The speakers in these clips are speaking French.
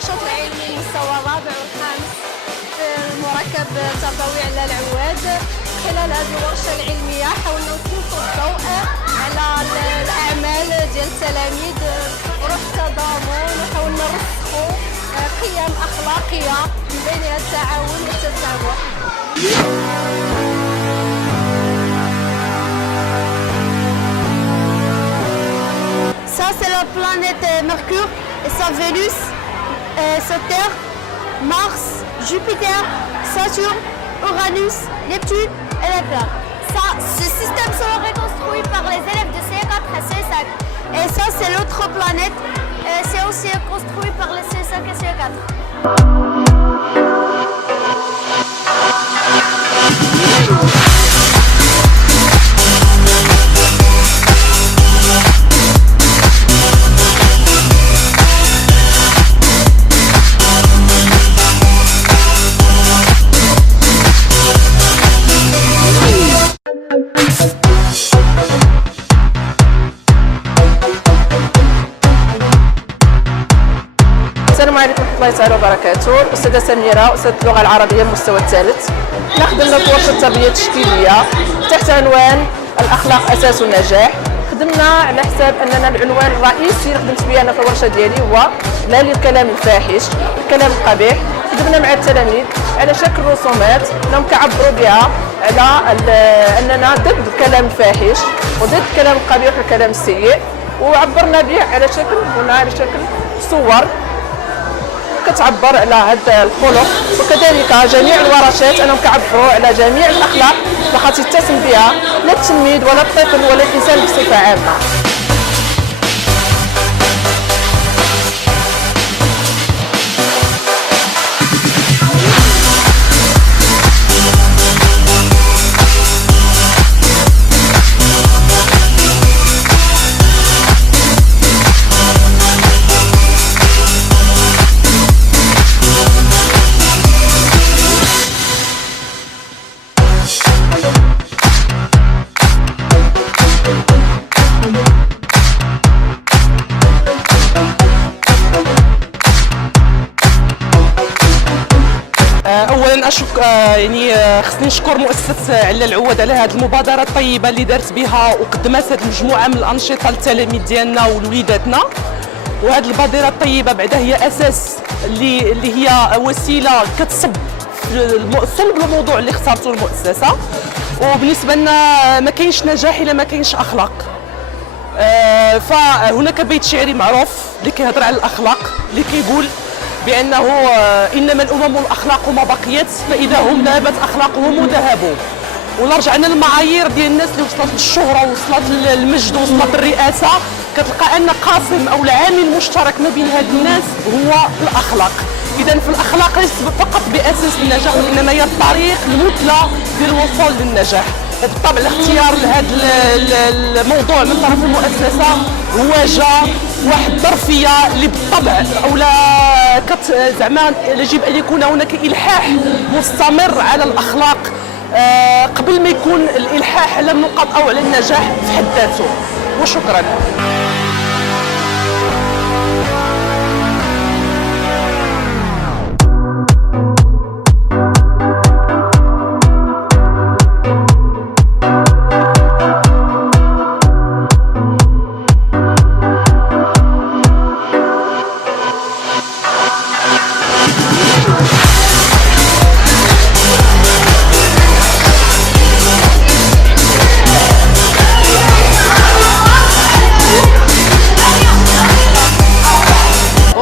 النشاط العلمي المستوى الرابع والخامس في المركب التربوي على العواد. خلال هذه الورشة العلمية حاولنا نسلطوا الضوء على الأعمال ديال التلاميذ وروح التضامن، وحاولنا نرسخوا قيم أخلاقية من بينها التعاون والتسامح. Ça, c'est la planète Mercure, et ça, Vénus, sa Terre, Mars, Jupiter, Saturne, Uranus, Neptune et les planètes. Ça, ce système solaire est construit par les élèves de CE4 et CE5. Et ça, c'est l'autre planète, c'est aussi construit par les CE5 et CE4. السلام عليكم ورحمة الله تعالى وبركاته. الأستاذة سميرة، أستاذة اللغة العربية المستوى الثالث. خدمنا في ورشة التربية التشكيلية تحت عنوان الأخلاق أساس النجاح. خدمنا على حساب أننا العنوان الرئيسي اللي خدمت به أنا في الورشة ديالي هو لا للكلام الفاحش، الكلام القبيح. خدمنا مع التلاميذ على شكل رسومات انهم كيعبروا بها على اننا ضد الكلام الفاحش وضد الكلام القبيح والكلام السيء، وعبرنا به على شكل هنا على شكل صور كتعبر على هذا الخلق. وكذلك جميع الورشات انهم كيعبروا على جميع الاخلاق اللي خاص يتسم بها لا التلميذ ولا الطفل ولا الانسان بصفه عامه. يعني خصني نشكر مؤسسة علالة العواد على هذه المبادرة الطيبة اللي دارت بها وقدمت هذه المجموعة من الأنشطة للتلاميذ ديالنا ولوليداتنا. وهذه البادرة الطيبة بعدا هي أساس اللي هي وسيلة كتصب في صلب الموضوع اللي اختارته المؤسسة. وبالنسبة لنا ما كاينش نجاح إلا ما كاينش أخلاق. فهناك بيت شعري معروف اللي كيهضر على الأخلاق اللي كيقول بأنه إنما الأمم الأخلاق ما بقيت فإذا هم ذهبت أخلاقهم ذهبوا. ولا رجعنا للمعايير ديال الناس اللي وصلت للشهرة ووصلت للمجد ووصلت للرئاسة كتلقى أن قاسم أو العامل المشترك ما بين هاد الناس هو الأخلاق. إذا في الأخلاق ليس فقط بأساس النجاح وإنما هي الطريق المثلى للوصول للنجاح. وبالطبع الاختيار لهذا الموضوع من طرف المؤسسة هو جاء واحد الظرفية اللي بالطبع أولا زعما يجب أن يكون هناك إلحاح مستمر على الأخلاق قبل ما يكون الإلحاح على النقاط أو على النجاح في حد ذاته. وشكرا.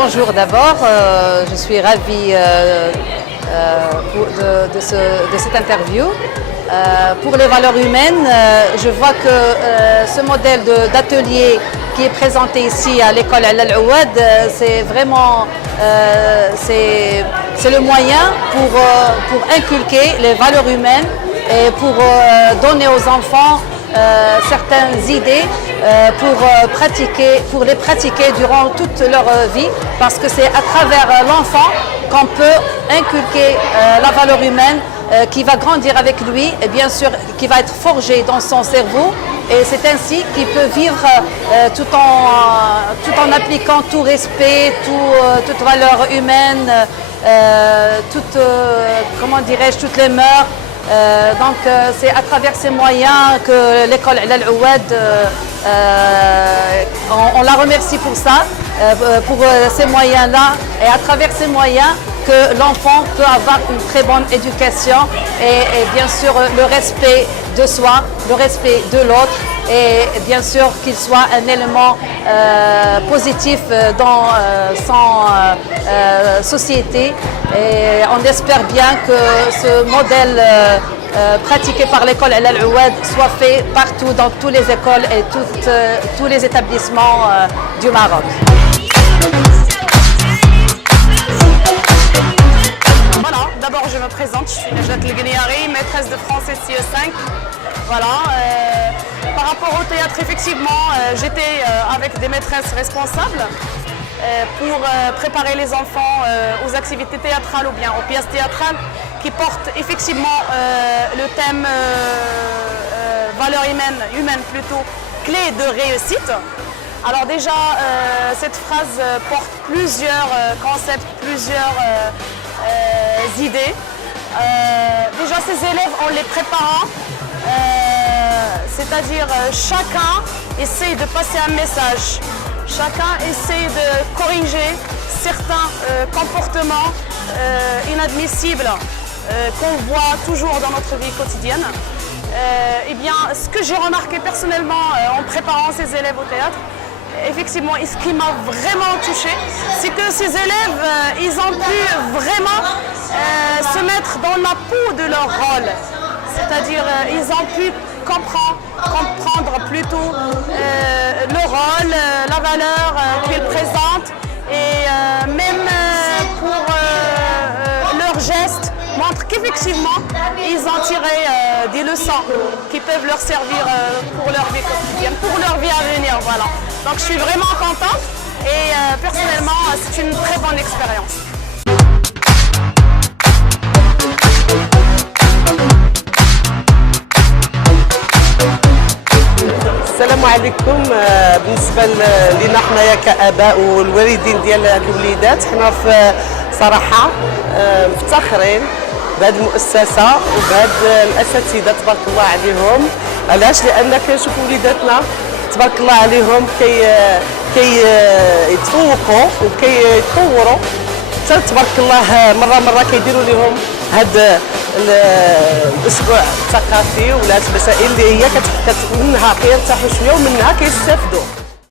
Bonjour d'abord, je suis ravie de cette interview. Pour les valeurs humaines, je vois que ce modèle d'atelier qui est présenté ici à l'école Allal Ouad, c'est vraiment c'est le moyen pour inculquer les valeurs humaines et pour donner aux enfants certaines idées pour les pratiquer durant toute leur vie, parce que c'est à travers l'enfant qu'on peut inculquer la valeur humaine qui va grandir avec lui et bien sûr qui va être forgée dans son cerveau, et c'est ainsi qu'il peut vivre tout en appliquant tout respect, toute valeur humaine, comment dirais-je, toutes les mœurs. Donc c'est à travers ces moyens que l'école Allal Ouad, on la remercie pour ça, pour ces moyens-là, et à travers ces moyens que l'enfant peut avoir une très bonne éducation et bien sûr le respect de soi, le respect de l'autre, et bien sûr qu'il soit un élément positif dans son société. Et on espère bien que ce modèle pratiqué par l'école Allal Ouad soit fait partout dans toutes les écoles et tous les établissements du Maroc. Voilà, d'abord je me présente, je suis Najat El-Gheniari, maîtresse de français CE5. Voilà, par rapport au théâtre, effectivement, j'étais avec des maîtresses responsables pour préparer les enfants aux activités théâtrales ou bien aux pièces théâtrales qui portent effectivement le thème valeurs humaines plutôt, clé de réussite. Alors déjà, cette phrase porte plusieurs concepts, plusieurs idées. Déjà, ces élèves, en les préparant, c'est-à-dire chacun essaye de passer un message. Chacun essaie de corriger certains comportements inadmissibles qu'on voit toujours dans notre vie quotidienne. Eh bien, ce que j'ai remarqué personnellement en préparant ces élèves au théâtre, effectivement, ce qui m'a vraiment touchée, c'est que ces élèves, ils ont pu vraiment se mettre dans la peau de leur rôle. C'est-à-dire, ils ont pu comprendre plutôt le rôle, la valeur qu'ils présentent, et même pour leurs gestes montrent qu'effectivement ils ont tiré des leçons qui peuvent leur servir pour leur vie quotidienne, pour leur vie à venir. Voilà. Donc je suis vraiment contente et personnellement c'est une très bonne expérience. السلام عليكم. بالنسبه لنا حنايا كاباء والوالدين ديال الوليدات، حنا في صراحه مفتخرين بهذه المؤسسه وبهاد الاساتذه تبارك الله عليهم. علاش؟ لان كنشوفوا وليداتنا تبارك الله عليهم يتفوقوا وكيتطوروا، حتى تبارك الله مره كيديروا لهم هذا الاسبوع الثقافي ولا المسائل اللي هي منها كيرتاحوا شويه ومنها كيستافدوا.